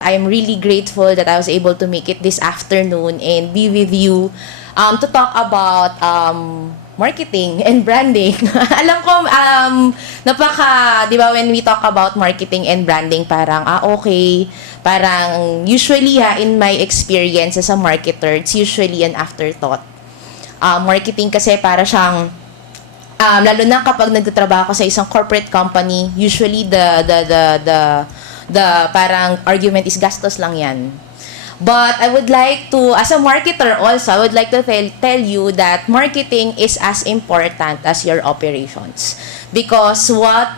I'm really grateful that I was able to make it this afternoon and be with you to talk about marketing and branding. Alam ko, di ba, when we talk about marketing and branding, parang, okay, parang usually in my experience as a marketer, it's usually an afterthought. Marketing kasi para siyang, lalo na kapag nagtatrabaho ko sa isang corporate company, usually the parang argument is gastos lang yan. But I would like to, as a marketer also, I would like to tell you that marketing is as important as your operations. Because what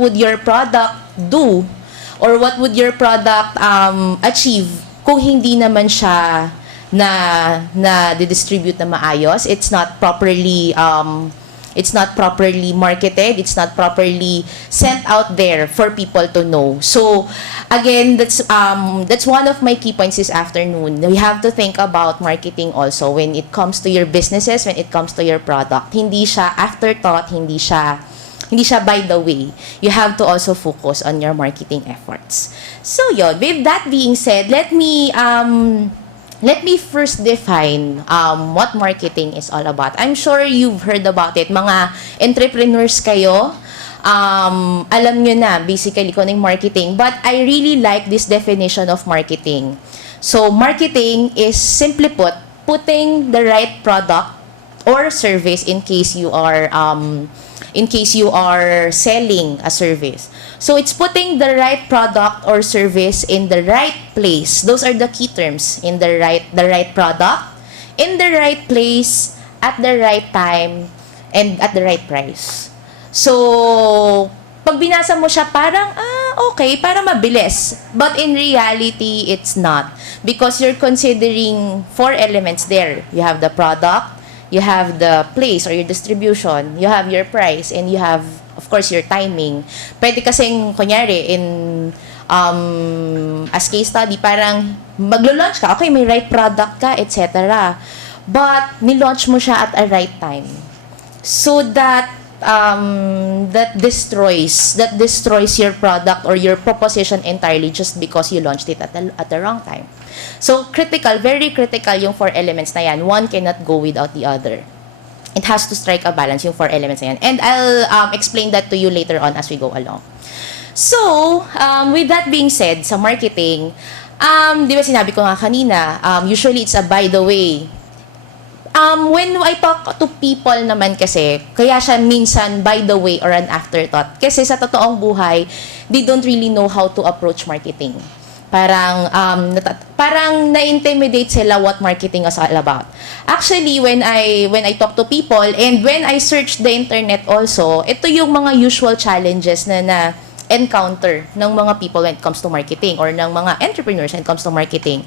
would your product do or what would your product achieve kung hindi naman siya na distribute na maayos? It's not properly marketed, it's not properly sent out there for people to know. So again, that's one of my key points this afternoon. We have to think about marketing also when it comes to your businesses, when it comes to your product. Hindi siya afterthought, hindi siya by the way. You have to also focus on your marketing efforts. So yun, with that being said, let me first define what marketing is all about. I'm sure you've heard about it. Mga entrepreneurs kayo, alam nyo na basically kung ano yung marketing. But I really like this definition of marketing. So marketing is simply put, putting the right product or service in case you are selling a service. So it's putting the right product or service in the right place. Those are the key terms. In the right product, in the right place, at the right time, and at the right price. So pag binasa mo siya, parang, okay, parang mabilis. But in reality, it's not. Because you're considering 4 elements there. You have the product, you have the place or your distribution, you have your price, and you have, of course, your timing. Pwede kasing, kunyari, as case study, parang maglo-launch ka, okay, may right product ka, etc. But, nilaunch mo siya at a right time. So that destroys your product or your proposition entirely just because you launched it at the wrong time. So critical, very critical yung 4 elements na yan. One cannot go without the other. It has to strike a balance yung 4 elements na yan. And I'll explain that to you later on as we go along. So, with that being said, sa marketing, di ba sinabi ko nga kanina, usually it's a by the way. When I talk to people naman kasi, kaya siya minsan by the way or an afterthought. Kasi sa totoong buhay, they don't really know how to approach marketing. Parang na-intimidate sila what marketing is all about. Actually, when I talk to people and when I search the internet also, ito yung mga usual challenges na encounter ng mga people when it comes to marketing or ng mga entrepreneurs when it comes to marketing.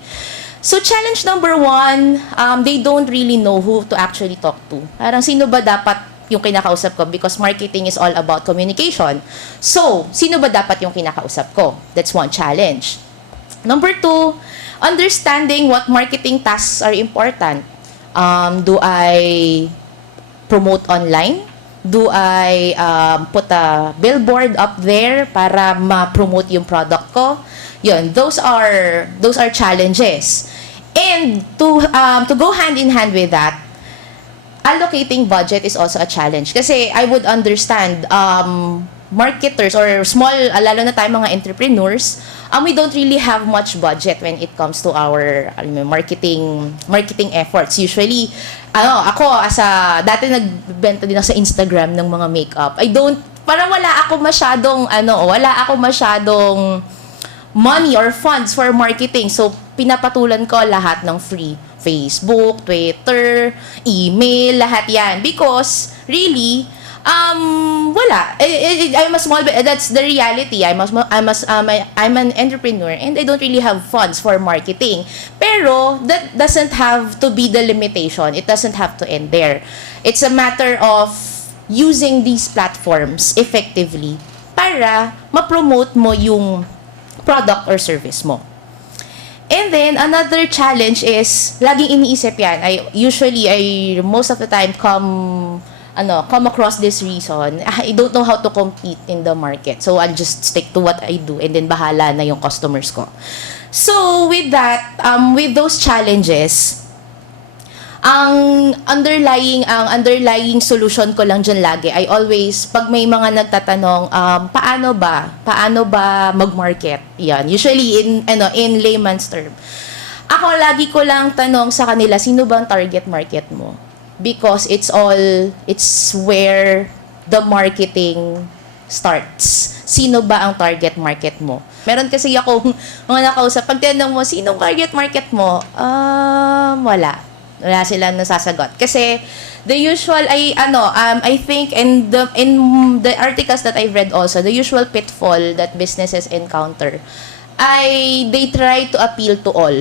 So, challenge number 1, they don't really know who to actually talk to. Parang sino ba dapat yung kinakausap ko? Because marketing is all about communication. So, sino ba dapat yung kinakausap ko? That's one challenge. Number 2, understanding what marketing tasks are important. Do I promote online? Do I put a billboard up there para ma-promote yung product ko? Yun, those are challenges. And to go hand in hand with that, allocating budget is also a challenge. Kasi I would understand marketers or small, lalo na tayo mga entrepreneurs, we don't really have much budget when it comes to our marketing efforts. Usually, ako dati nagbenta din ako sa Instagram ng mga makeup. Parang wala ako masyadong money or funds for marketing. So, pinapatulan ko lahat ng free. Facebook, Twitter, email, lahat yan. Because, really, wala. I'm a small, that's the reality. I'm an entrepreneur and I don't really have funds for marketing. Pero, that doesn't have to be the limitation. It doesn't have to end there. It's a matter of using these platforms effectively para ma-promote mo yung product or service mo. And then, another challenge is, laging iniisip yan. Most of the time, come come across this reason, I don't know how to compete in the market. So, I'll just stick to what I do and then bahala na yung customers ko. So, with that, with those challenges, ang underlying solution ko lang dyan lagi, I always, pag may mga nagtatanong, paano ba mag-market? Yan. Usually, in layman's term. Ako, lagi ko lang tanong sa kanila, sino ba ang target market mo? Because it's where the marketing starts. Sino ba ang target market mo? Meron kasi akong mga nakausap, pag tinanong mo, sinong target market mo? Wala silang nasasagot. Kasi the usual I think in the articles that I've read also, the usual pitfall that businesses encounter they try to appeal to all.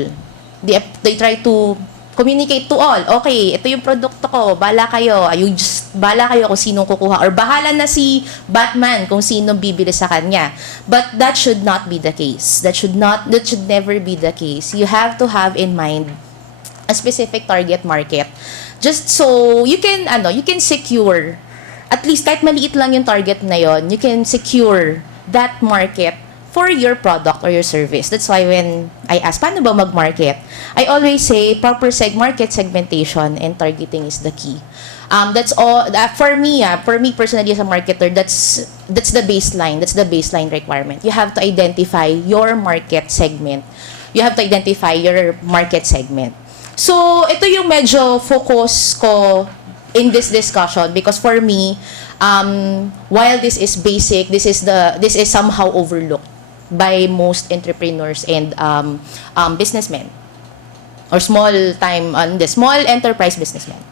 They try to communicate to all. Okay, ito yung produkto ko. Bahala kayo. Bahala kayo kung sinong kukuha. Or bahala na si Batman kung sinong bibili sa kanya. But that should not be the case. That should never be the case. You have to have in mind a specific target market, just so you can secure, at least kahit maliit lang yung target na yon, you can secure that market for your product or your service. That's why when I ask paano ba mag-market, I always say proper market segmentation and targeting is the key. That's all for me personally as a marketer. That's the baseline. That's the baseline requirement. You have to identify your market segment. So, ito yung medyo focus ko in this discussion because for me, while this is basic, this is somehow overlooked by most entrepreneurs and businessmen or small enterprise businessmen.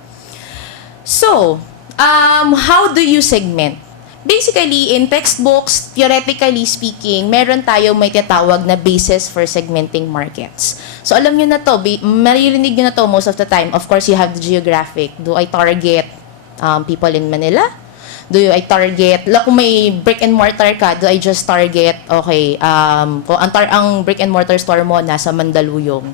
So, how do you segment? Basically, in textbooks, theoretically speaking, meron tayong may tinatawag na basis for segmenting markets. So, alam nyo na to, maririnig nyo na to most of the time. Of course, you have the geographic. Do I target people in Manila? Do I target, kung may brick and mortar ka, do I just target, kung ang brick and mortar store mo nasa Mandaluyong.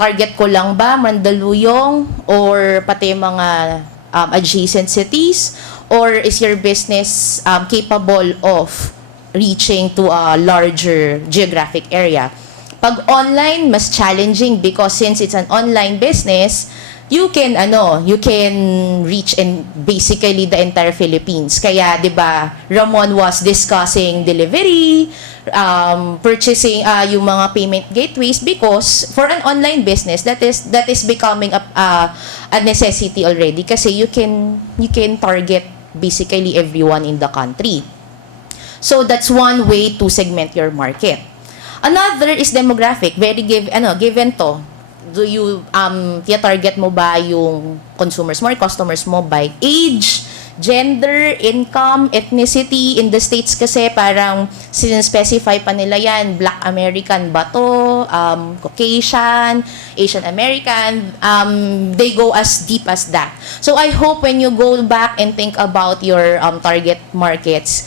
Target ko lang ba Mandaluyong or pati mga adjacent cities? Or is your business capable of reaching to a larger geographic area? Pag online, mas challenging because since it's an online business, you can reach in basically the entire Philippines. Kaya, 'di ba, Ramon was discussing delivery, purchasing yung mga payment gateways because for an online business that is becoming a necessity already kasi you can target basically everyone in the country. So that's one way to segment your market. Another is demographic, very given to. Do you target mo ba yung consumers mo or customers mo by age, gender, income, ethnicity? In the States kasi parang specify pa nila yan, Black American ba to, Caucasian, Asian American, they go as deep as that. So I hope when you go back and think about your target markets,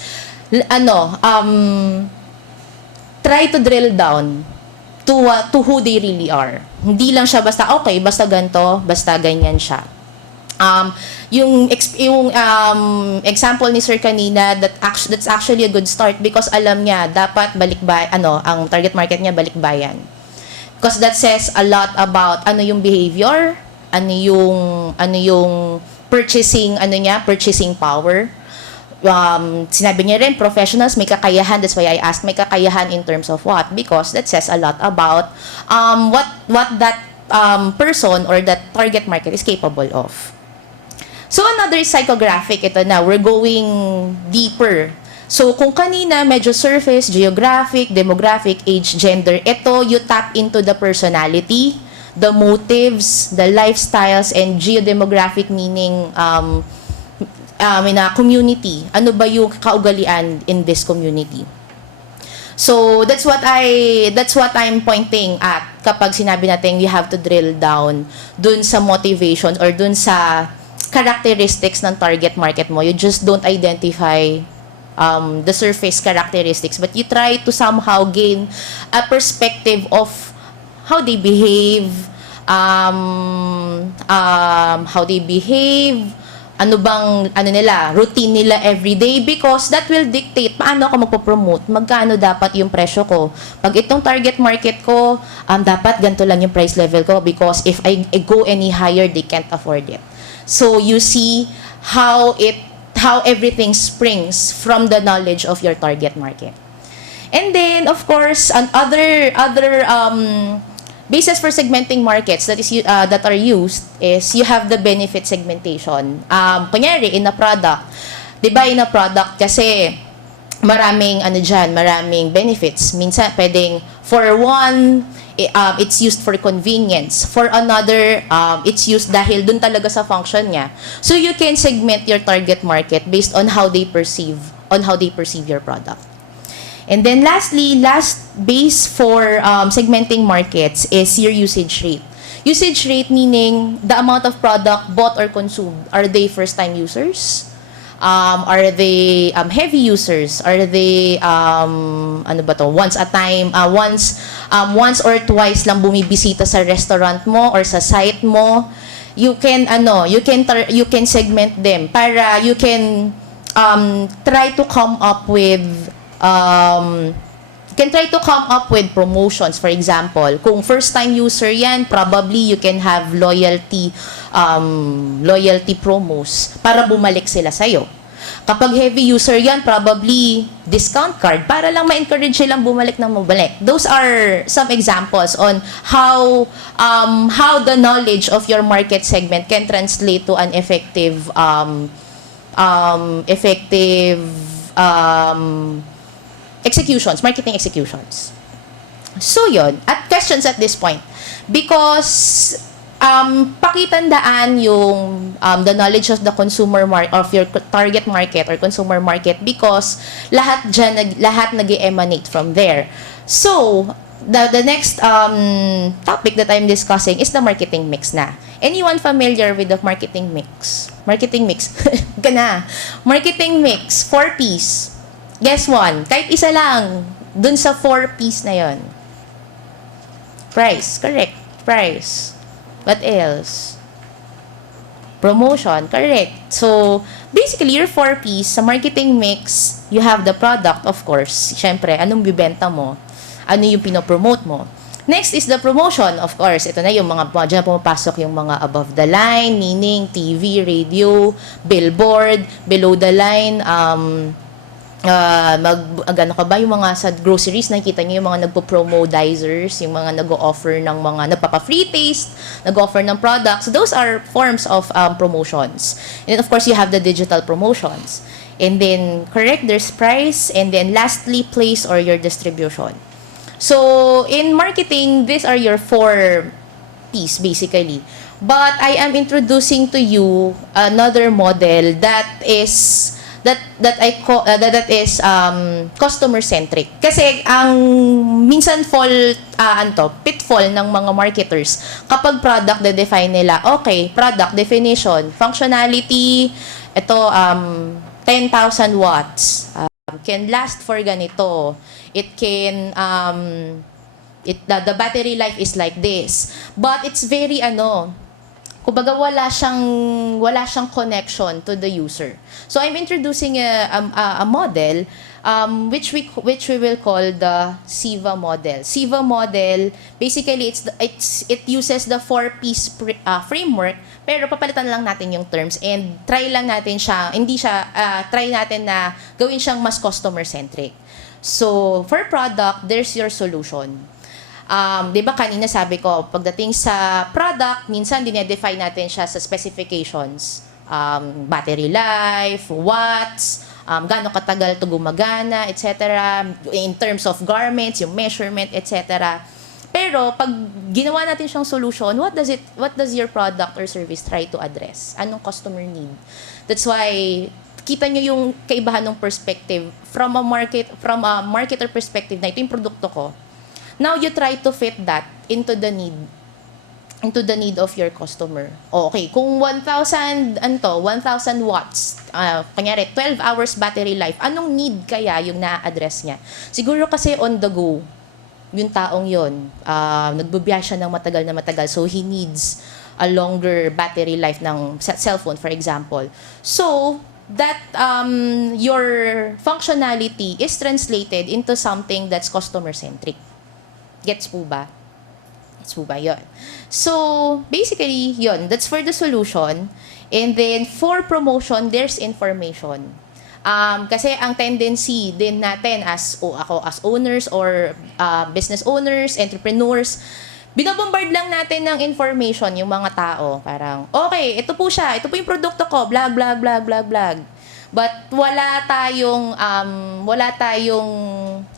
try to drill down to who they really are. Hindi lang siya basta ganito, basta ganyan siya. Yung example ni Sir kanina, that's actually a good start because alam niya dapat ang target market niya balikbayan. Because that says a lot about yung behavior, yung purchasing power. Sinabi niya rin, professionals may kakayahan. That's why I asked, may kakayahan in terms of what? Because that says a lot about what that person or that target market is capable of. So another psychographic, ito na, we're going deeper. So kung kanina medyo surface, geographic, demographic, age, gender, ito you tap into the personality, the motives, the lifestyles, and geodemographic meaning in a community. Ano ba yung kaugalian in this community? So that's what I'm pointing at kapag sinabi natin you have to drill down dun sa motivation or dun sa characteristics ng target market mo. You just don't identify the surface characteristics, but you try to somehow gain a perspective of how they behave, routine nila everyday, because that will dictate paano ako magpo-promote, magkano dapat yung presyo ko. Pag itong target market ko, dapat ganito lang yung price level ko, because if I go any higher, they can't afford it. So you see how everything springs from the knowledge of your target market. And then, of course, other basis for segmenting markets that are used is you have the benefit segmentation. Kunyari, in a product, di ba, in a product kasi maraming maraming benefits. Minsan pwedeng for one, it's used for convenience. For another, it's used dahil dun talaga sa function niya. So you can segment your target market based on how they perceive your product. And then lastly, last base for segmenting markets is your usage rate. Usage rate meaning the amount of product bought or consumed. Are they first-time users? Are they heavy users? Are they once a time, once or twice lang bumibisita sa restaurant mo or sa site mo? You can segment them para you can try to come up with promotions. For example, kung first-time user yan, probably you can have loyalty promos para bumalik sila sa'yo. Kapag heavy user yan, probably discount card para lang ma-encourage silang bumalik ng mabalik. Those are some examples on how the knowledge of your market segment can translate to an effective marketing executions. So yun, at questions at this point. Because pakitandaan yung the knowledge of the consumer of your target market or consumer market, because lahat nag-emanate from there. So, the next topic that I'm discussing is the marketing mix na. Anyone familiar with the marketing mix? Marketing mix. Marketing mix, 4 Ps. Guess one. Kahit isa lang. Dun sa 4 Ps na yon. Price. Correct. Price. What else? Promotion. Correct. So, basically, your 4 Ps sa marketing mix, you have the product, of course. Siyempre, anong bibenta mo? Ano yung pinopromote mo? Next is the promotion, of course. Ito na yung dyan pumapasok yung mga above the line, meaning TV, radio, billboard, below the line, yung mga sa groceries, nakikita nyo yung mga nagpo-promodizers, yung mga nag-o-offer ng mga nagpapa-free taste, nag-o-offer ng products. Those are forms of promotions. And then, of course, you have the digital promotions. And then, correct, there's price. And then, lastly, place or your distribution. So, in marketing, these are your 4 Ps, basically. But I am introducing to you another model that is customer centric. Kasi ang minsan pitfall ng mga marketers kapag product define nila, okay, product definition, functionality, ito 10,000 watts, can last for ganito. It can the battery life is like this. But it's very kumbaga wala siyang connection to the user. So I'm introducing a model which we will call the SIVA model. SIVA model, basically it uses the 4 Ps framework, pero papalitan lang natin yung terms and try natin na gawin siyang mas customer centric. So for product, there's your solution. Di ba kanina sabi ko, pagdating sa product, minsan dinedefine natin siya sa specifications. Battery life, watts, gaano katagal ito gumagana, etc. In terms of garments, yung measurement, etc. Pero pag ginawa natin siyang solution, what does your product or service try to address? Anong customer need? That's why kita nyo yung kaibahan ng perspective from a marketer perspective na ito yung produkto ko. Now you try to fit that into the need of your customer. Okay, kung 1,000 watts, kanyari 12 hours battery life, anong need kaya yung na-address niya? Siguro kasi on the go, yung taong yon, nagbibiyahe siya ng matagal na matagal, so he needs a longer battery life ng cellphone, for example. So, that your functionality is translated into something that's customer-centric. Gets po ba? Gets po ba yun? So, basically, yun. That's for the solution. And then, for promotion, there's information. Kasi ang tendency din natin as owners or business owners, entrepreneurs, binobombard lang natin ng information yung mga tao. Parang, okay, ito po siya, ito po yung produkto ko, blah, blah, blah, blah, blah. But wala tayong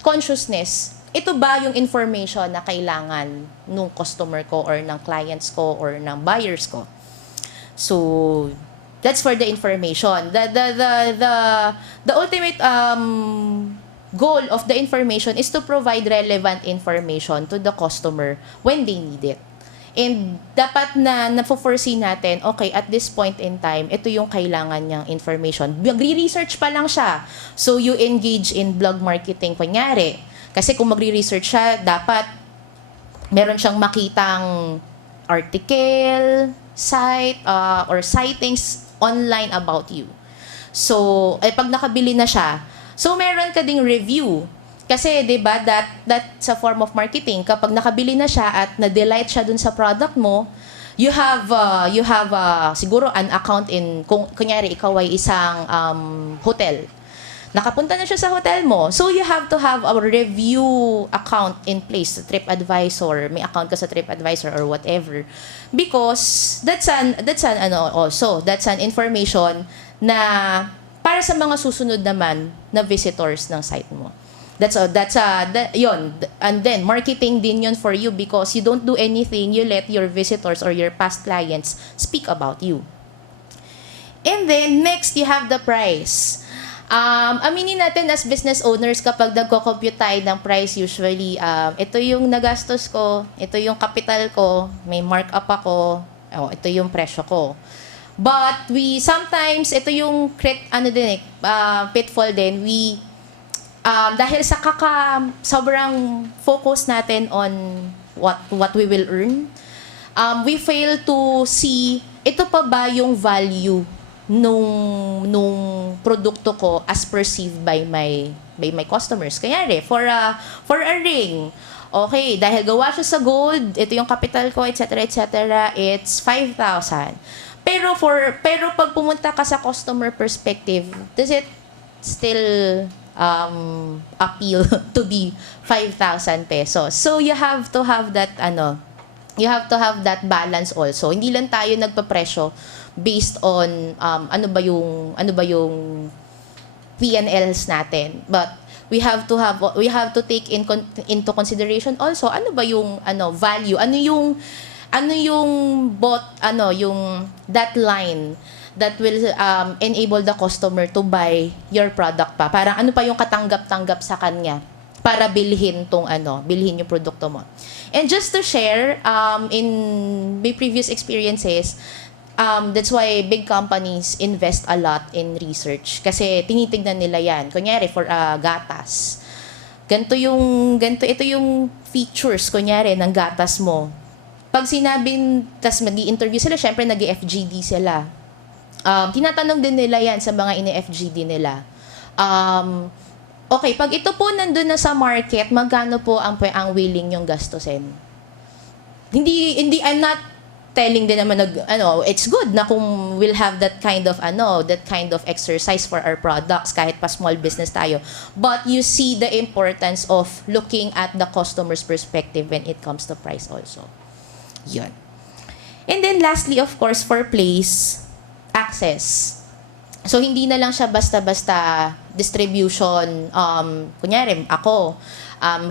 consciousness. Ito ba yung information na kailangan nung customer ko or ng clients ko or ng buyers ko? So, that's for the information. The ultimate goal of the information is to provide relevant information to the customer when they need it. And dapat na foresee natin, okay, at this point in time, ito yung kailangan niyang information. Magre-research pa lang siya. So, you engage in blog marketing, kunyari. Kasi kung magre-research siya, dapat meron siyang makitang article, site, or sightings online about you. So, pag nakabili na siya, so meron ka ding review. Kasi 'di ba that's a form of marketing. Kapag nakabili na siya at na-delight siya dun sa product mo, you have siguro an account in kung kunyari ikaw ay isang hotel. Nakapunta na siya sa hotel mo. So you have to have a review account in place sa TripAdvisor. May account ka sa TripAdvisor or whatever. Because that's an information na para sa mga susunod naman na visitors ng site mo. Yun. And then marketing din yun for you because you don't do anything, you let your visitors or your past clients speak about you. And then next you have the price. Aminin natin as business owners kapag nagko-compute tayo ng price, usually, ito yung nagastos ko, ito yung capital ko, may markup ako, ito yung presyo ko. But we sometimes, ito yung pitfall din, dahil sa sobrang focus natin on what we will earn, we fail to see, ito pa ba yung value nung produkto ko as perceived by my customers. Kanyari, for a ring, okay, dahil gawa siya sa gold, ito yung capital ko, etc., it's 5,000. Pero pag pumunta ka sa customer perspective, does it still appeal to be 5,000 pesos? So you have to have that balance also. Hindi lang tayo nagpapresyo based on ano ba yung P&Ls natin, but we have to take into consideration also ano ba yung value, yung that line that will enable the customer to buy your product pa. Parang ano pa yung katanggap-tanggap sa kanya para bilhin yung produkto mo. And just to share, in my previous experiences, that's why big companies invest a lot in research. Kasi tinitignan nila yan. Kunyari, for gatas. Ito yung features, kunyari, ng gatas mo. Pag tas mag-i-interview sila, syempre nag-FGD sila. Tinatanong din nila yan sa mga ini-FGD nila. Okay, pag ito po nandun na sa market, magkano po ang willing yung gastusin? I'm not telling din naman it's good na kung we'll have that kind of exercise for our products kahit pa small business tayo. But you see the importance of looking at the customer's perspective when it comes to price also. Yun. And then lastly, of course, for place, access. So, hindi na lang siya basta-basta distribution. Kunyari, ako,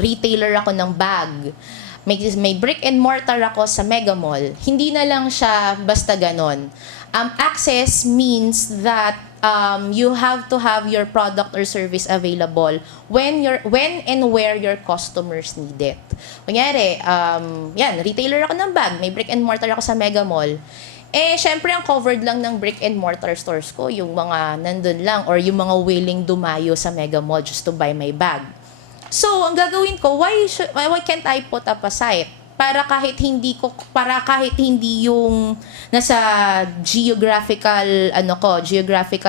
retailer ako ng bag. May brick and mortar ako sa Mega Mall. Hindi na lang siya basta ganon. Access means that you have to have your product or service available when and where your customers need it. Kunyari, retailer ako ng bag. May brick and mortar ako sa Mega Mall. Syempre, ang covered lang ng brick and mortar stores ko, yung mga nandun lang or yung mga willing dumayo sa Mega Mall just to buy my bag. So, ang gagawin ko, why can't I put up a site para kahit hindi yung nasa geographical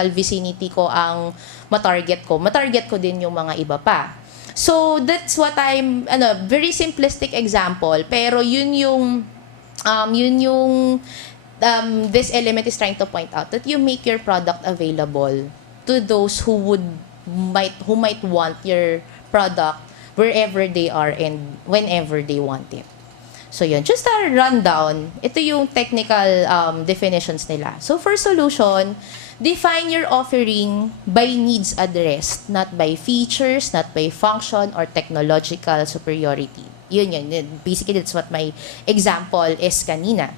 vicinity ko ang matarget ko din yung mga iba pa. So that's what very simplistic example, pero yun yung this element is trying to point out, that you make your product available to those who might want your product wherever they are and whenever they want it. So yun, just a rundown. Ito yung technical definitions nila. So for solution, define your offering by needs addressed, not by features, not by function or technological superiority. Yun. Basically, that's what my example is kanina.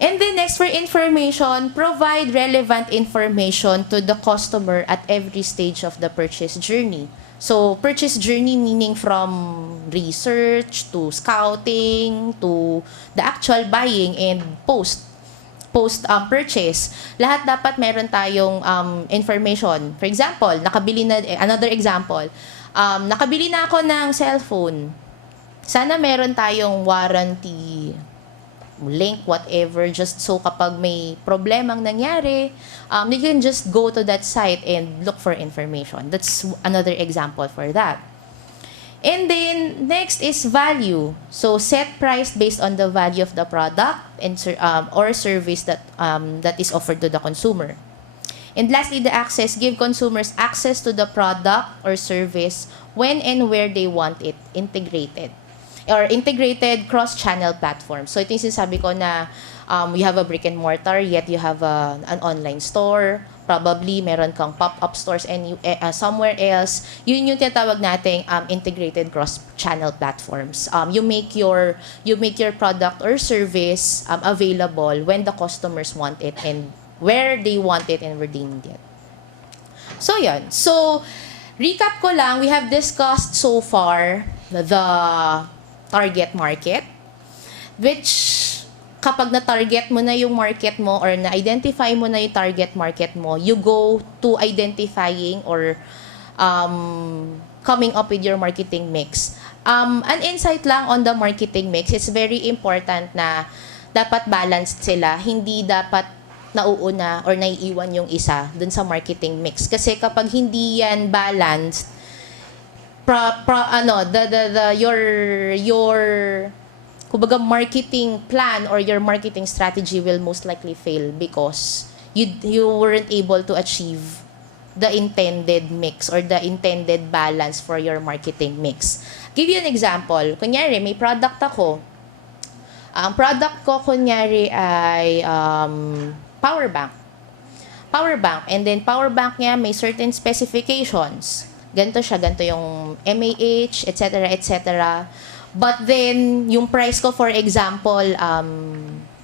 And then next, for information, provide relevant information to the customer at every stage of the purchase journey. So, purchase journey meaning from research to scouting to the actual buying and post purchase. Lahat dapat meron tayong information. For example, another example, nakabili na ako ng cellphone. Sana meron tayong warranty, link, whatever, just so kapag may problemang nangyari, you can just go to that site and look for information. That's another example for that. And then, next is value. So, set price based on the value of the product and or service that is offered to the consumer. And lastly, the access. Give consumers access to the product or service when and where they want it integrated. Or integrated cross-channel platform. So, ito yung sinasabi ko na you have a brick and mortar, yet you have an online store. Probably, meron kang pop-up stores and somewhere else. Yun yung tinatawag nating integrated cross-channel platforms. You make your product or service available when the customers want it and where they want it and where they need it. So, yun. So, recap ko lang, we have discussed so far the target market, which kapag na-target mo na yung market mo or na-identify mo na yung target market mo, you go to identifying or coming up with your marketing mix. An insight lang on the marketing mix, it's very important na dapat balanced sila. Hindi dapat nauuna or naiiwan yung isa dun sa marketing mix. Kasi kapag hindi yan balanced, your kumbaga marketing plan or your marketing strategy will most likely fail because you weren't able to achieve the intended mix or the intended balance for your marketing mix. Give you an example. Kunyari, may product ako. Ang product ko kunyari ay power bank. Power bank. And then power bank niya may certain specifications. Ganito siya, ganito yung mAh, etc., etc. But then, yung price ko, for example,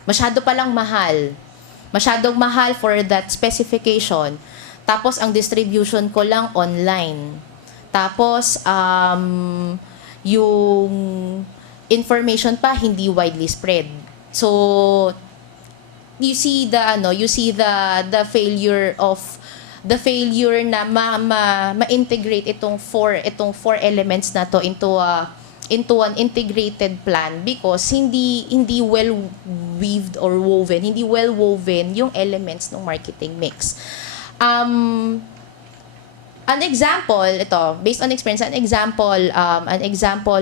masyado palang mahal. Masyadong mahal for that specification. Tapos, ang distribution ko lang online. Tapos, yung information pa, hindi widely spread. So, you see the failure na ma-integrate itong four elements na to into an integrated plan because hindi well weaved or woven, hindi well woven yung elements ng marketing mix. An example, ito, based on experience, an example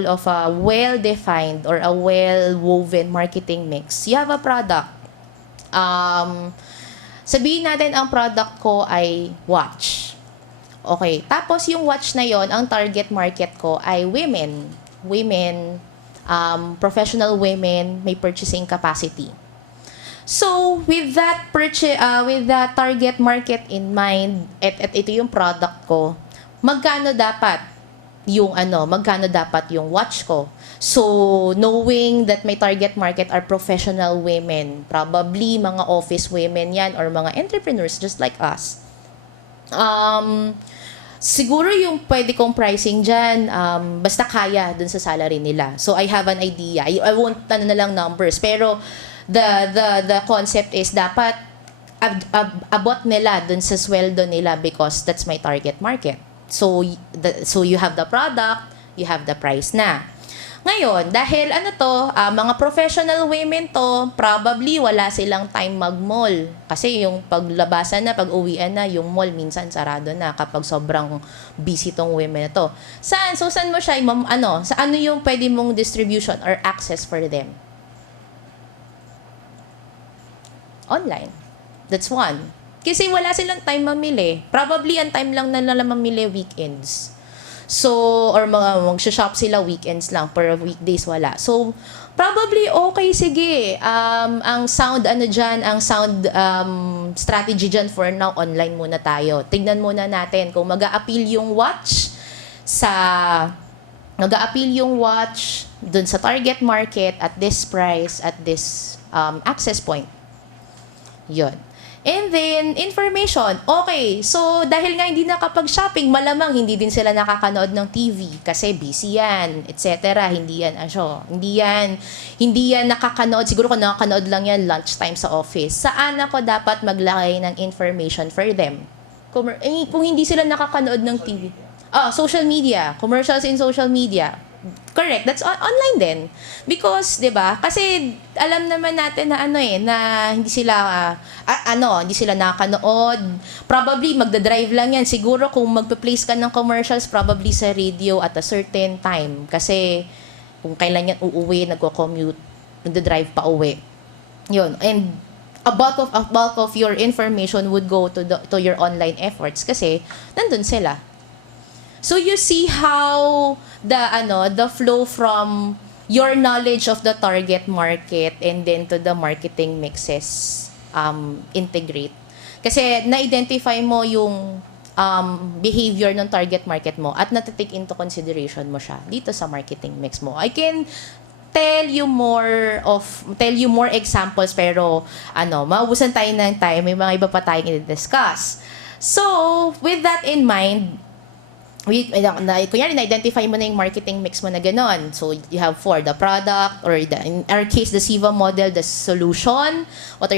of a well-defined or a well-woven marketing mix. You have a product. Sabihin natin ang product ko ay watch. Okay. Tapos yung watch na yon, ang target market ko ay women. Women, professional women, may purchasing capacity. So, with that target market in mind, at ito yung product ko, magkano dapat yung watch ko? So, knowing that my target market are professional women, probably mga office women yan or mga entrepreneurs just like us. Siguro yung pwede kong pricing dyan, basta kaya dun sa salary nila. So, I have an idea. I won't na lang numbers. Pero, the concept is dapat abot nila dun sa sweldo nila because that's my target market. So you have the product, you have the price na. Ngayon, dahil ano to, mga professional women to, probably wala silang time mag-mall. Kasi yung paglabasan na, pag-uwian na, yung mall minsan sarado na kapag sobrang busy tong women na to. Saan? So, saan mo siya, sa ano yung pwede mong distribution or access for them? Online. That's one. Kasi wala silang time mamili. Probably ang time lang na nila mamili weekends. So, or mag-shop sila weekends lang, per weekdays wala. So, probably okay, sige. Ang sound strategy dyan for now, online muna tayo. Tignan muna natin kung mag-a-appeal yung watch dun sa target market at this price, at this access point. Yun. And then, information. Okay, so dahil nga hindi nakapag-shopping, malamang hindi din sila nakakanood ng TV kasi busy yan, etc. Hindi yan nakakanood. Siguro kung nakakanood lang yan lunchtime sa office. Saan ako dapat maglagay ng information for them? Kung hindi sila nakakanood ng TV. Social media. Commercials in social media. Correct, that's online din. Because, 'di ba? Kasi alam naman natin na na hindi sila nakakanood. Probably magda-drive lang yan. Siguro kung magpe-place ka ng commercials probably sa radio at a certain time kasi kung kailan yan uuwi, nagko-commute, magda-drive pa uwi. 'Yun. And a bulk of your information would go to your online efforts kasi nandun sila. So you see how the flow from your knowledge of the target market and then to the marketing mixes integrate. Kasi na-identify mo yung behavior ng target market mo at na-take into consideration mo siya dito sa marketing mix mo. I can tell you more examples pero maubusan tayo ng time, may mga iba pa tayong i-discuss. So, with that in mind, kunyari, na-identify mo na yung marketing mix mo na gano'n. So, you have the product, or in our case, the SIVA model, the solution, what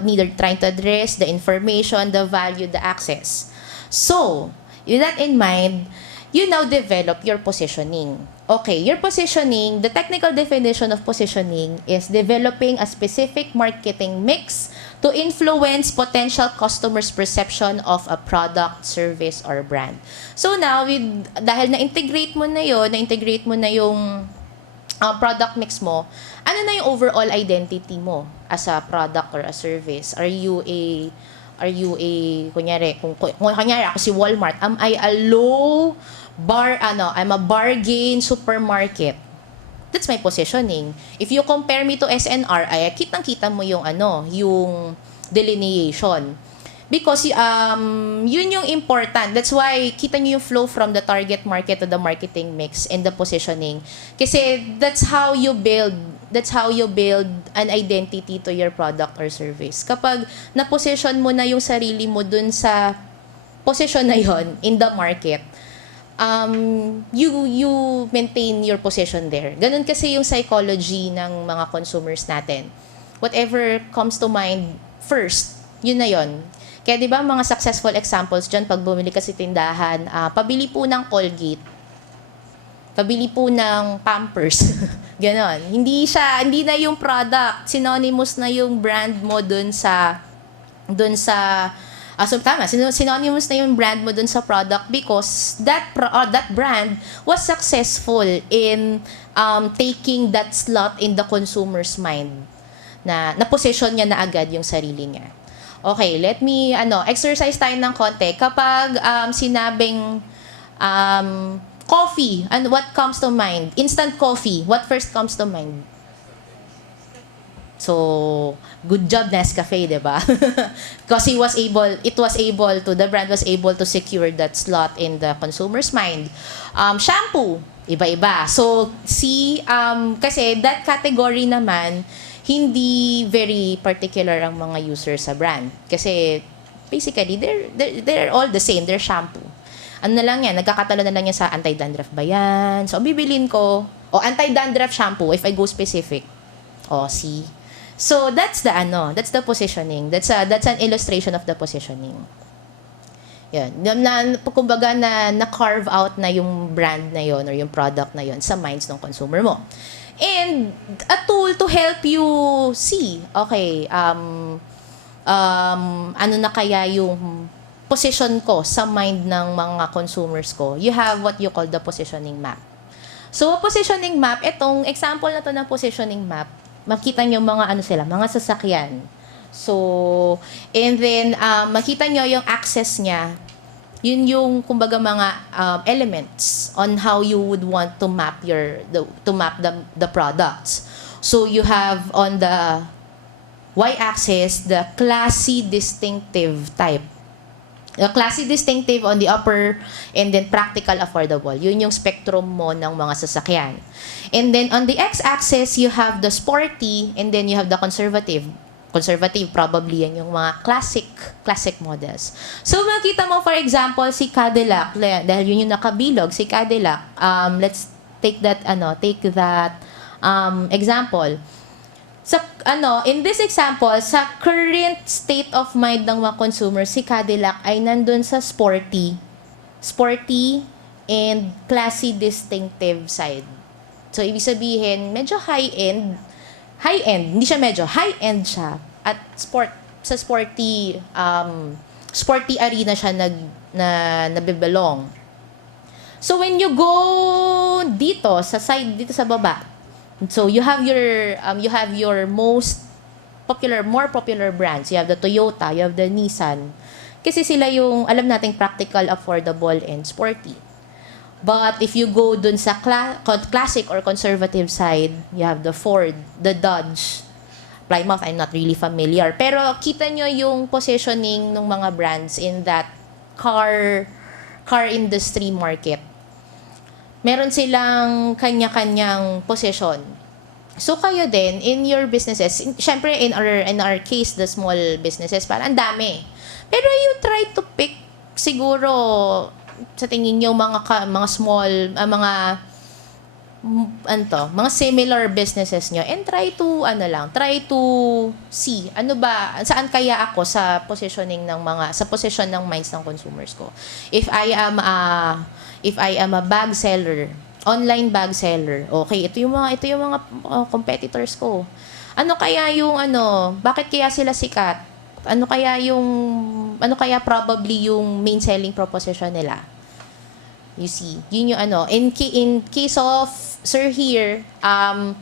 need you're trying to address, the information, the value, the access. So, with that in mind, you now develop your positioning. Okay, your positioning, the technical definition of positioning is developing a specific marketing mix to influence potential customers' perception of a product, service, or brand. So now, dahil na-integrate mo na yung product mix mo, ano na yung overall identity mo as a product or a service? Are you a kunyari ako si Walmart, am I a I'm a bargain supermarket? That's my positioning. If you compare me to SNR, ay kitang-kita mo yung yung delineation. Because yun yung important. That's why kita niyo yung flow from the target market to the marketing mix and the positioning. Kasi that's how you build an identity to your product or service. Kapag na-position mo na yung sarili mo dun sa position na yon in the market, you maintain your position there. Ganun kasi yung psychology ng mga consumers natin. Whatever comes to mind first, yun na yun. Kaya di ba mga successful examples dyan, pag bumili ka sa tindahan, pabili po ng Colgate, pabili po ng Pampers, ganon. Hindi na yung product, synonymous na yung brand mo synonymous na yung brand mo dun sa product because that brand was successful in taking that slot in the consumer's mind na position niya na agad yung sarili niya. Okay, let me exercise tayo ng konti. Kapag sinabing coffee, and what comes to mind? Instant coffee, what first comes to mind? So, good job Nescafe, 'di ba? Because the brand was able to secure that slot in the consumer's mind. Shampoo, iba-iba. So, kasi that category naman hindi very particular ang mga users sa brand. Kasi basically they're all the same, they're shampoo. Ano na lang yan, nagkakatalo na lang yan sa anti-dandruff ba yan? So, bibilin ko, anti-dandruff shampoo if I go specific. See? So that's the positioning. That's an illustration of the positioning. Yan. Kumbaga na-carve out na yung brand na yon or yung product na yon sa minds ng consumer mo. And a tool to help you see, okay, ano na kaya yung position ko sa mind ng mga consumers ko. You have what you call the positioning map. So, positioning map, itong example na to ng positioning map, makita nyo mga ano sila, mga sasakyan. So, and then, makita nyo yung access niya. Yun yung, kumbaga, mga elements on how you would want to map the products. So, you have on the y-axis, the classy distinctive type. The classy distinctive on the upper, and then practical affordable. Yun yung spectrum mo ng mga sasakyan. And then on the x-axis, you have the sporty, and then you have the conservative. Conservative, probably yan yung mga classic models. So makita mo, for example, si Cadillac, dahil yun yung nakabilog, si Cadillac, let's take that example. In this example, sa current state of mind ng mga consumers, si Cadillac ay nandun sa sporty and classy distinctive side. So, ibig sabihin, medyo high-end, hindi siya medyo, high-end siya. At sa sporty arena siya nabibelong. So, when you go dito, dito sa baba, so you have your more popular brands. You have the Toyota, you have the Nissan. Kasi sila yung, alam nating practical, affordable, and sporty. But if you go dun sa classic or conservative side, you have the Ford, the Dodge, Plymouth, I'm not really familiar. Pero kita nyo yung positioning ng mga brands in that car industry market. Meron silang kanya-kanyang position. So kayo din, in your businesses, syempre in our case, the small businesses, parang ang dami. Pero you try to pick siguro sa tingin niyo mga small mga similar businesses niyo and try to see saan kaya ako sa positioning sa position ng minds ng consumers ko. If I am a bag seller, online bag seller, okay, ito yung mga competitors ko. Bakit kaya sila sikat? Ano kaya probably yung main selling proposition nila? You see, yun yung in case of sir here, I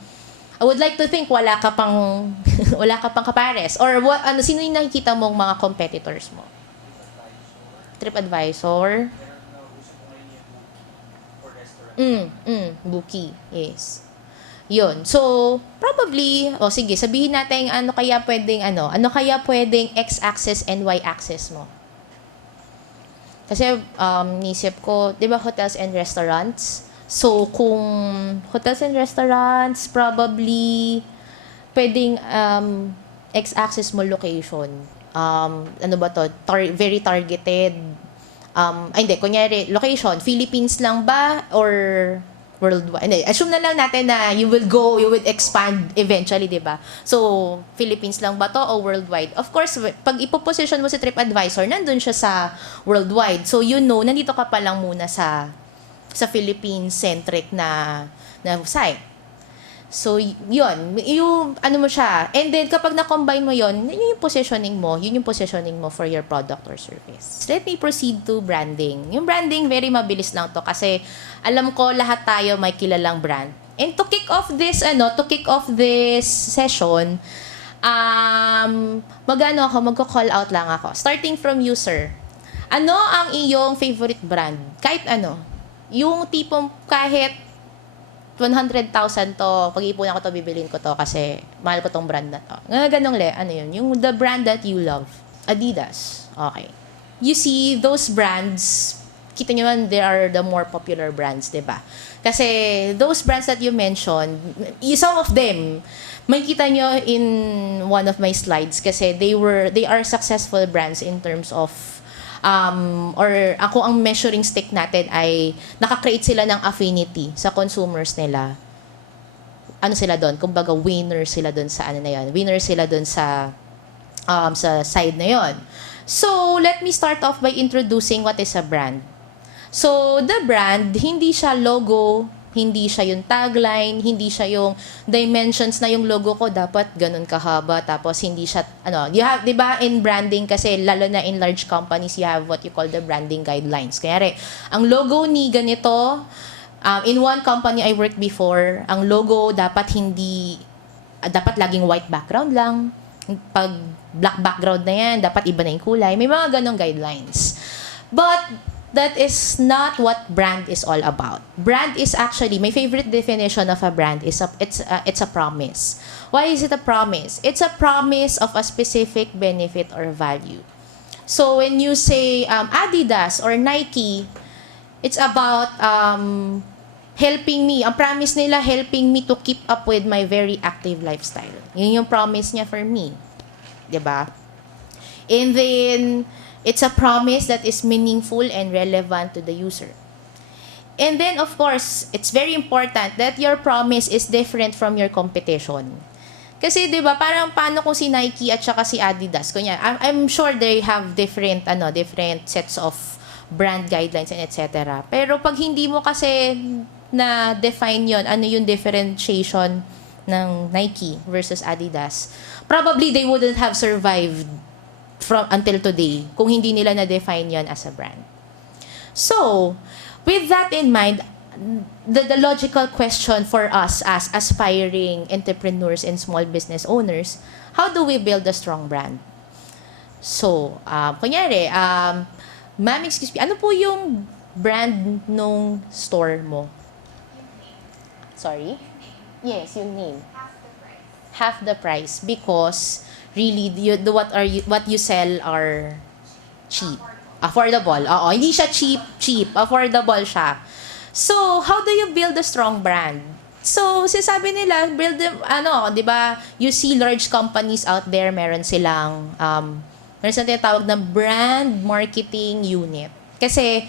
would like to think wala ka pang kapares or sino yung nakikita mong mga competitors mo? TripAdvisor. Bookie, yes. Yun. So, probably, sige, sabihin natin ano kaya pwedeng x-axis and y-axis mo. Kasi, nisip ko, di ba hotels and restaurants? So, kung hotels and restaurants, probably, pwedeng x-axis mo location. Very targeted. Hindi, kunyari, location, Philippines lang ba or worldwide? Hindi, assume na lang natin na you would expand eventually, di ba? So, Philippines lang ba to o worldwide? Of course, pag ipoposition mo si TripAdvisor, nandun siya sa worldwide. So, nandito ka pa lang muna sa Philippine-centric na site. So, yun. Mo siya. And then, kapag na-combine mo yun yung positioning mo for your product or service. Let me proceed to branding. Yung branding, very mabilis lang to kasi alam ko lahat tayo may kilalang brand. And to kick off this session, magko-call out lang ako. Starting from user. Ano ang iyong favorite brand? Kahit ano. Yung tipong kahit 100,000 to, pag-iipunan ko to, bibilin ko to kasi mahal ko tong brand na to. Ganong yun? Yung the brand that you love. Adidas. Okay. You see, those brands, kita nyo man, they are the more popular brands, diba? Kasi those brands that you mentioned, some of them, may kita nyo in one of my slides kasi they are successful brands in terms of or ako ang measuring stick natin ay nakakreate sila ng affinity sa consumers nila. Sila doon? Kumbaga, winner sila doon sa Winner sila doon sa side na yon. So, let me start off by introducing what is a brand. So, the brand, hindi siya logo, hindi siya yung tagline, hindi siya yung dimensions na yung logo ko dapat ganun kahaba, tapos hindi siya, you have, di ba, in branding kasi, lalo na in large companies, you have what you call the branding guidelines. Kaya ang logo ni ganito, in one company I worked before, ang logo dapat dapat laging white background lang. Pag black background na yan, dapat iba na yung kulay. May mga ganong guidelines. But, that is not what brand is all about. Brand is actually, my favorite definition of a brand is it's a promise. Why is it a promise? It's a promise of a specific benefit or value. So when you say Adidas or Nike, it's about helping me. Ang promise nila, helping me to keep up with my very active lifestyle. Yun yung promise niya for me. Diba? And then, it's a promise that is meaningful and relevant to the user. And then, of course, it's very important that your promise is different from your competition. Kasi, di ba, parang paano kung si Nike at saka si Adidas, kunya, I'm sure they have different sets of brand guidelines and etc. Pero pag hindi mo kasi na-define yon, ano yung differentiation ng Nike versus Adidas, probably they wouldn't have survived until today kung hindi nila na-define yon as a brand. So, with that in mind, the logical question for us as aspiring entrepreneurs and small business owners, how do we build a strong brand? So, kunyari, ma'am, excuse me, ano po yung brand nung store mo? Sorry? Yes, yung name. Half the price because really what you sell are cheap. Affordable. Oo, hindi siya cheap. Affordable siya. So, how do you build a strong brand? So, sinasabi nila, build them, 'di ba? You see large companies out there, meron silang tinatawag na brand marketing unit. Kasi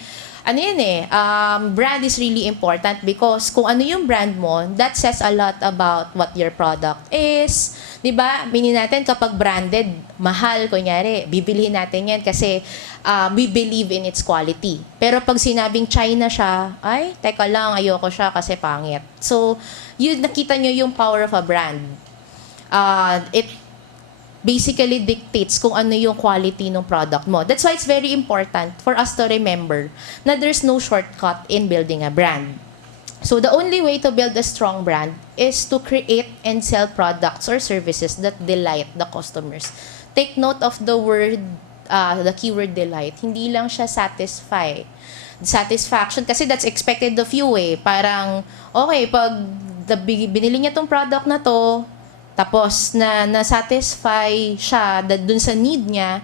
brand is really important because kung ano yung brand mo, that says a lot about what your product is. 'Di ba? Meaning natin kapag branded, mahal, kunyari, bibilhin natin 'yan kasi we believe in its quality. Pero pag sinabing China siya, ay, teka lang, ayoko siya kasi pangit. So, nakita nyo yung power of a brand. It basically dictates kung ano yung quality ng product mo. That's why it's very important for us to remember na there's no shortcut in building a brand. So the only way to build a strong brand is to create and sell products or services that delight the customers. Take note of the keyword delight. Hindi lang siya satisfaction kasi that's expected of you eh. Parang, okay, pag binili niya tong product na to, tapos na-satisfy siya dun sa need niya,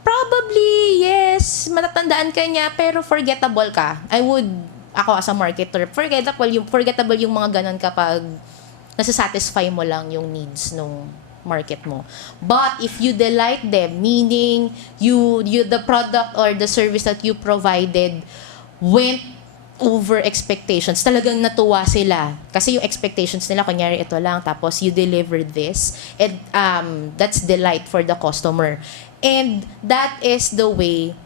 probably, yes, matatandaan ka niya, pero forgettable ka. Ako as a marketer, forgettable yung mga ganun kapag nasa-satisfy mo lang yung needs nung market mo. But if you delight them, meaning the product or the service that you provided went over expectations. Talagang natuwa sila. Kasi yung expectations nila, kunyari ito lang, tapos you delivered this. And that's delight for the customer. And that is the way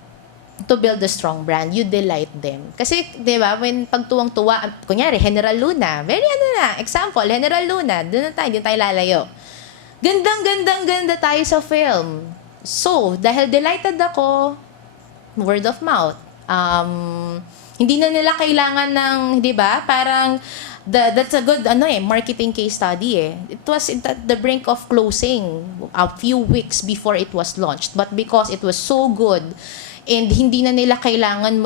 to build a strong brand. You delight them. Kasi, di ba, when pagtuwang-tuwa, kunyari, General Luna, example, General Luna, doon tayo lalayo. Ganda tayo sa film. So, dahil delighted ako, word of mouth, hindi na nila kailangan ng, 'di ba? Parang that's a good marketing case study eh. It was at the brink of closing a few weeks before it was launched, but because it was so good and hindi na nila kailangan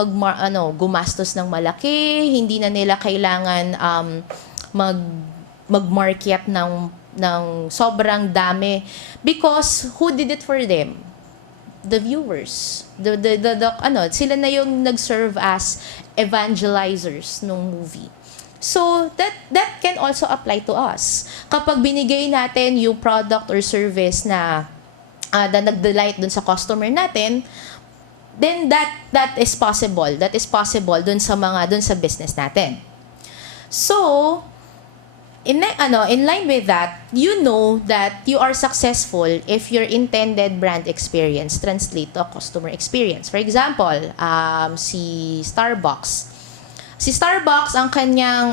gumastos ng malaki, hindi na nila kailangan mag-market ng sobrang dami because who did it for them? The viewers, sila na yung nag-serve as evangelizers ng movie. So that can also apply to us. Kapag binigay natin yung product or service na nag-delight dun sa customer natin, then that is possible. That is possible dun sa business natin. So in line with that, you know that you are successful if your intended brand experience translate to a customer experience. For example, si Starbucks. Si Starbucks, ang kanyang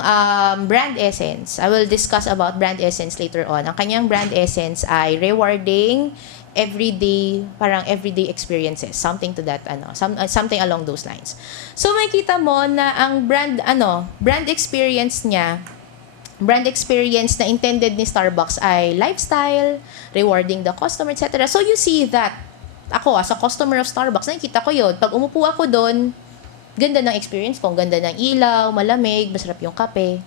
brand essence, I will discuss about brand essence later on. Ang kanyang brand essence ay rewarding, parang everyday experiences, something to that, something along those lines. So, makita mo na ang brand experience niya, brand experience na intended ni Starbucks ay lifestyle, rewarding the customer, etc. So, you see that, ako, as a customer of Starbucks, nakikita ko yun. Pag umupo ako doon, ganda ng experience ko, ganda ng ilaw, malamig, masarap yung kape.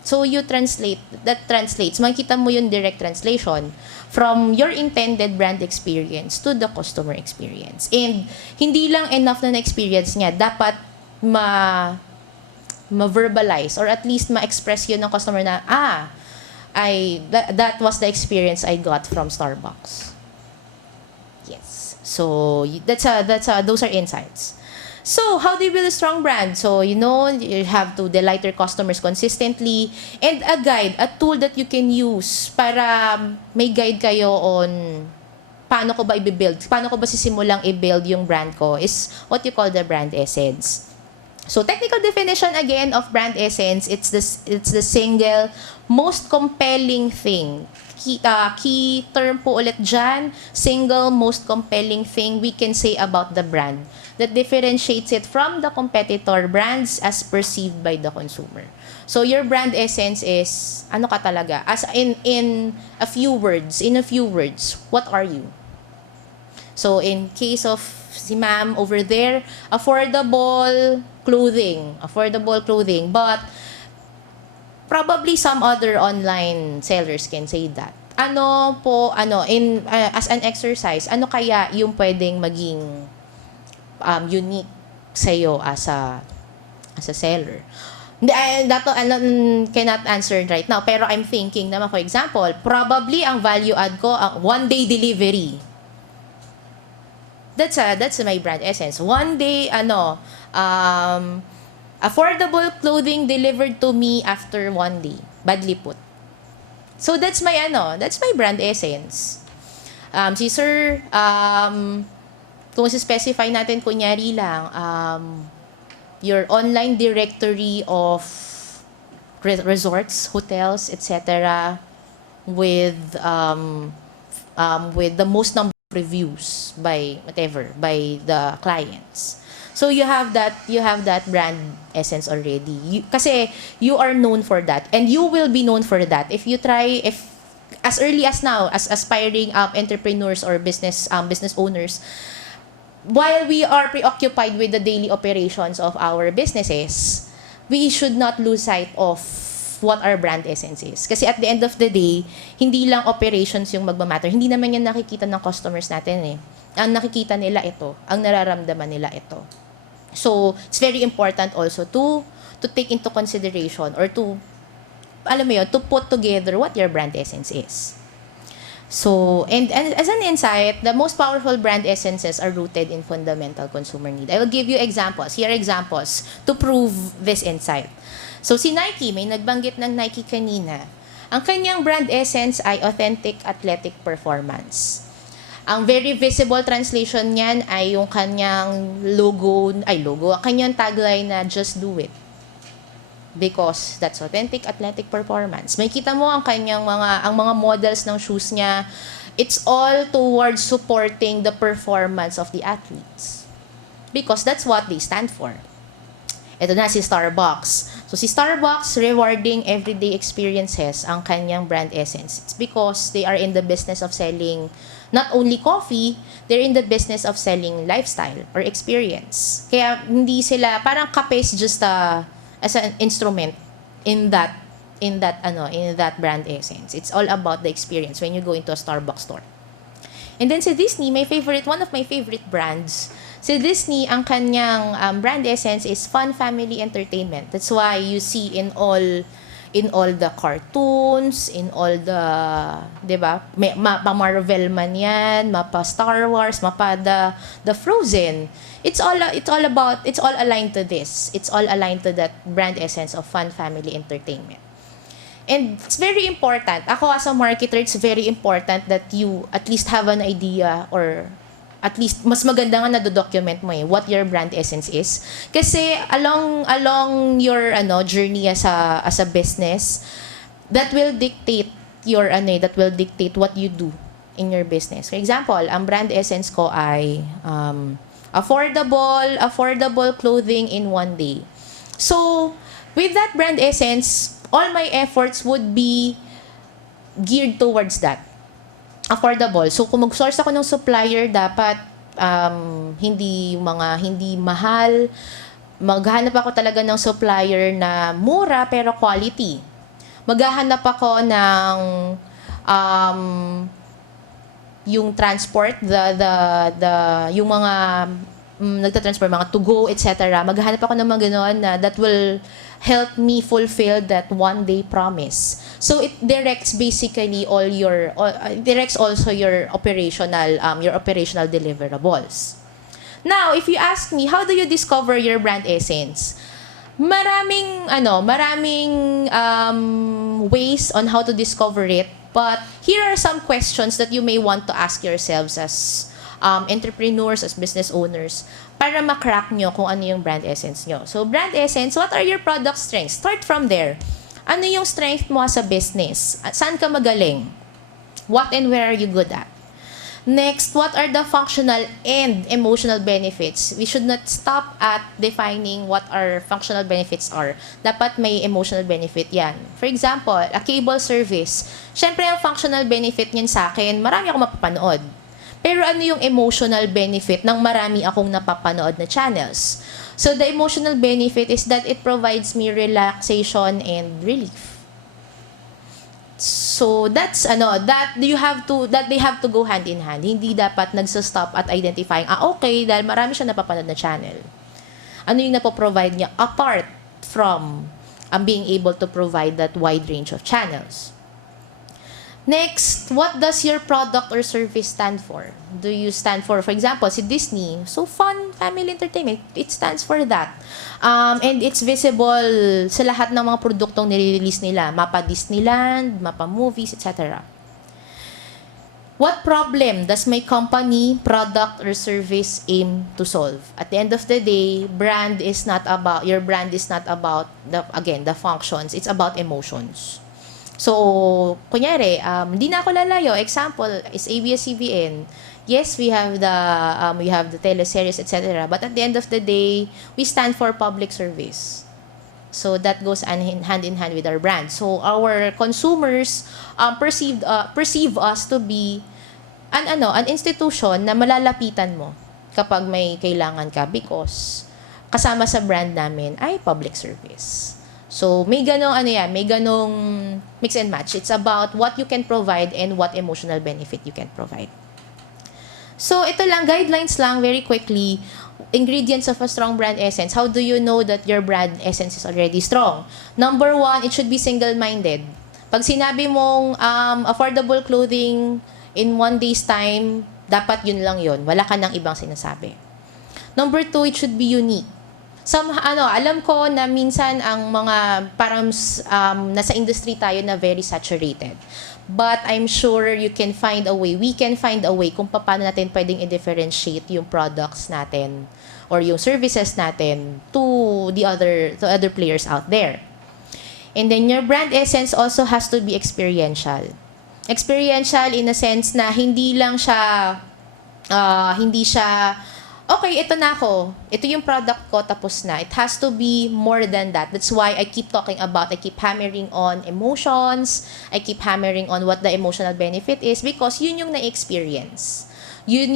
So, that translates. Makikita mo yung direct translation from your intended brand experience to the customer experience. And, hindi lang enough na experience niya, dapat ma-verbalize or at least ma-express yun ng customer na, that was the experience I got from Starbucks. Yes. So, those are insights. So, how do you build a strong brand? So, you have to delight your customers consistently, and a guide, a tool that you can use para may guide kayo on paano ko ba i-build, paano ko ba sisimulang i-build yung brand ko is what you call the brand essence. So, technical definition again of brand essence, it's the single most compelling thing. Key term po ulit dyan, single most compelling thing we can say about the brand that differentiates it from the competitor brands as perceived by the consumer. So, your brand essence is, ano ka talaga? As in a few words, what are you? So, in case of si ma'am over there, affordable clothing, but probably some other online sellers can say that. As an exercise, ano kaya yung pwedeng maging unique sa'yo as a seller? That cannot answer right now, pero I'm thinking naman, for example, probably ang value add ko, one-day delivery. That's my brand essence. One day, affordable clothing delivered to me after one day. Badly put. So that's my brand essence. Si sir, kung specify natin, kunyari lang, your online directory of resorts, hotels, etc. with the most number of reviews by the clients. So you have that brand essence already. Kasi you are known for that, and you will be known for that if as early as now, as aspiring entrepreneurs or business owners, while we are preoccupied with the daily operations of our businesses, we should not lose sight of what our brand essence is. Kasi at the end of the day, hindi lang operations yung magmamatter. Hindi naman yan nakikita ng customers natin eh. Ang nakikita nila ito, ang nararamdaman nila ito. So, it's very important also to take into consideration or to put together what your brand essence is. So, and as an insight, the most powerful brand essences are rooted in fundamental consumer need. I will give you examples. Here are examples to prove this insight. So, si Nike, may nagbanggit ng Nike kanina. Ang kanyang brand essence ay authentic athletic performance. Ang very visible translation niyan ay yung kanyang ang kanyang tagline na just do it. Because that's authentic athletic performance. May kita mo ang kanyang ang mga models ng shoes niya, it's all towards supporting the performance of the athletes. Because that's what they stand for. Ito na si Starbucks. So si Starbucks, rewarding everyday experiences ang kanyang brand essence. It's because they are in the business of selling not only coffee, they're in the business of selling lifestyle or experience. Kaya hindi sila, parang kape is just as an instrument in that brand essence. It's all about the experience when you go into a Starbucks store. And then si Disney, one of my favorite brands. Si Disney, ang kanyang brand essence is fun family entertainment. That's why you see in all the cartoons, in all the, 'di ba? Mapa Marvel man 'yan, mapa Star Wars, mapa the Frozen. It's all aligned to this. It's all aligned to that brand essence of fun family entertainment. And it's very important. Ako as a marketer, it's very important that you at least have an idea, or at least mas maganda nga na-document mo what your brand essence is. Kasi along your journey as a business, that will dictate what you do in your business. For example, ang brand essence ko ay affordable clothing in one day. So, with that brand essence, all my efforts would be geared towards that. Affordable. So, kung mag-source ako ng supplier, dapat hindi mahal. Maghanap ako talaga ng supplier na mura pero quality. Maghahanap ako ng yung transport, yung mga nagtatransport, mga to go, etc. Maghahanap ako ng mga ganoon na that will help me fulfill that one day promise. So it directs basically directs also your operational deliverables. Now, if you ask me, how do you discover your brand essence? Maraming ways on how to discover it, but here are some questions that you may want to ask yourselves as entrepreneurs, as business owners, para makrack nyo kung ano yung brand essence nyo. So, brand essence, what are your product strengths? Start from there. Ano yung strength mo as a business? Saan ka magaling? What and where are you good at? Next, what are the functional and emotional benefits? We should not stop at defining what our functional benefits are. Dapat may emotional benefit yan. For example, a cable service. Siyempre, ang functional benefit niyan sa akin, marami akong mapapanood. Pero ano yung emotional benefit ng marami akong napapanood na channels? So, the emotional benefit is that it provides me relaxation and relief. So, that's that they have to go hand in hand. Hindi dapat nagsa-stop at identifying, okay, dahil marami siya napapanood na channel. Ano yung napoprovide niya apart from being able to provide that wide range of channels? Next, what does your product or service stand for? Do you stand for example, si Disney, so fun, family entertainment, it stands for that. And it's visible sa lahat ng mga produktong nire-release nila, mapa Disneyland, mapa movies, etc. What problem does my company, product, or service aim to solve? At the end of the day, your brand is not about the functions, it's about emotions. So, kunyari, hindi na ako lalayo. Example is ABS-CBN. Yes, we have the teleseries, etc. But at the end of the day, we stand for public service. So that goes hand in hand with our brand. So our consumers perceive us to be an institution na malalapitan mo kapag may kailangan ka, because kasama sa brand namin ay public service. So, may ganong mix and match. It's about what you can provide and what emotional benefit you can provide. So, ito lang, guidelines lang, very quickly. Ingredients of a strong brand essence. How do you know that your brand essence is already strong? Number 1, it should be single-minded. Pag sinabi mong affordable clothing in one day's time, dapat yun lang yun. Wala ka nang ibang sinasabi. Number 2, it should be unique. Alam ko na minsan ang mga parang nasa industry tayo na very saturated. But I'm sure we can find a way kung paano natin pwedeng i-differentiate yung products natin or yung services natin to other players out there. And then your brand essence also has to be experiential. Experiential in a sense na hindi siya okay, ito na ako. Ito yung product ko, tapos na. It has to be more than that. That's why I keep hammering on emotions. I keep hammering on what the emotional benefit is, because yun yung na-experience. Yun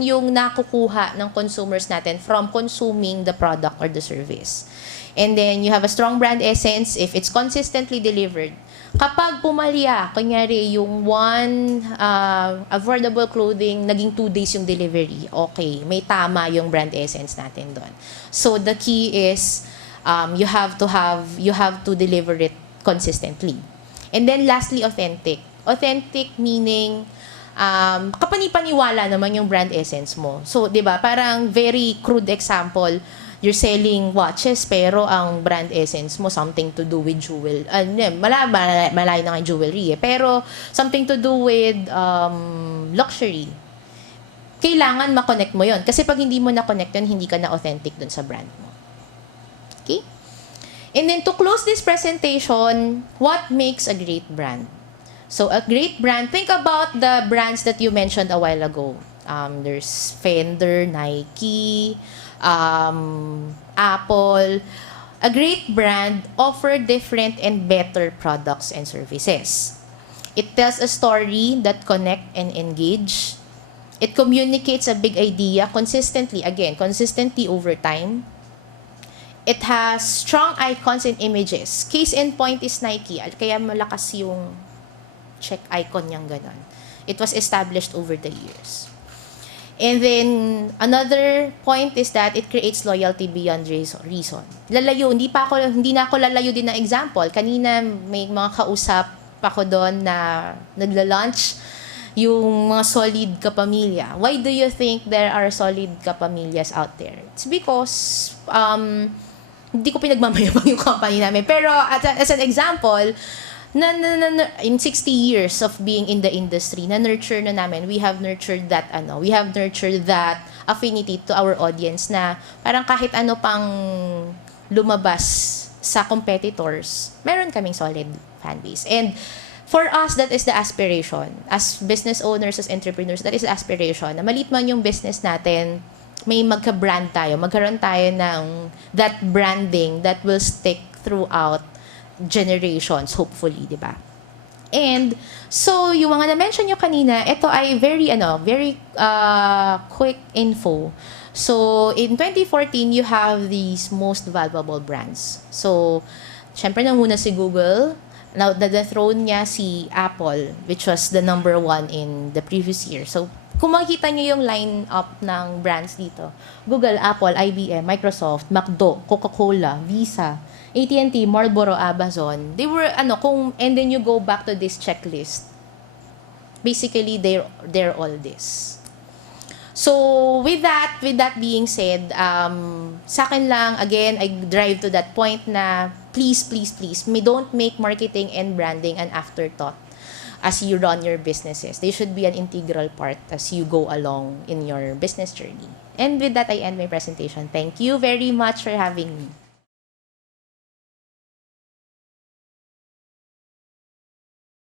yung nakukuha ng consumers natin from consuming the product or the service. And then, you have a strong brand essence if it's consistently delivered. Kapag pumalya, kunyari yung one affordable clothing, naging 2 days yung delivery, okay, may tama yung brand essence natin doon. So the key is you have to deliver it consistently. And then lastly, authentic. Authentic meaning kapani-paniwala naman yung brand essence mo. So, 'di ba? Parang very crude example, you're selling watches pero ang brand essence mo something to do with jewel. Malayo na nga jewelry eh. Pero something to do with luxury. Kailangan ma-connect mo yon. Kasi pag hindi mo na-connect yun, hindi ka na authentic dun sa brand mo. Okay? And then to close this presentation, what makes a great brand? So a great brand, think about the brands that you mentioned a while ago. There's Fender, Nike, Apple. A great brand offer different and better products and services. It tells a story that connect and engage. It communicates a big idea consistently over time. It has strong icons and images. Case in point is Nike. Kaya malakas yung check icon niyang ganon. It was established over the years. And then, another point is that it creates loyalty beyond reason. Lalayo, hindi na ako lalayo din ng example. Kanina, may mga kausap ako doon na nagla-launch yung mga solid kapamilya. Why do you think there are solid kapamilyas out there? It's because, hindi ko pinagmamayabang yung company namin. Pero, as an example, in 60 years of being in the industry, na-nurture na namin, we have nurtured that affinity to our audience na parang kahit ano pang lumabas sa competitors, meron kaming solid fan base. And for us, that is the aspiration. As business owners, as entrepreneurs, that is the aspiration. Na maliit man yung business natin, may magka-brand tayo, magkaroon tayo ng that branding that will stick throughout generations, hopefully, di ba? And, so, yung mga na-mention nyo kanina, ito ay very quick info. So, in 2014, you have these most valuable brands. So, syempre nanguna si Google. Now, the-throne niya si Apple, which was the number 1 in the previous year. So, kung makikita nyo yung line-up ng brands dito, Google, Apple, IBM, Microsoft, McDo, Coca-Cola, Visa, AT&T, Marlboro, Amazon, they were, and then you go back to this checklist, basically, they're all this. So, with that being said, sa akin lang, again, I drive to that point na, please, don't make marketing and branding an afterthought as you run your businesses. They should be an integral part as you go along in your business journey. And with that, I end my presentation. Thank you very much for having me.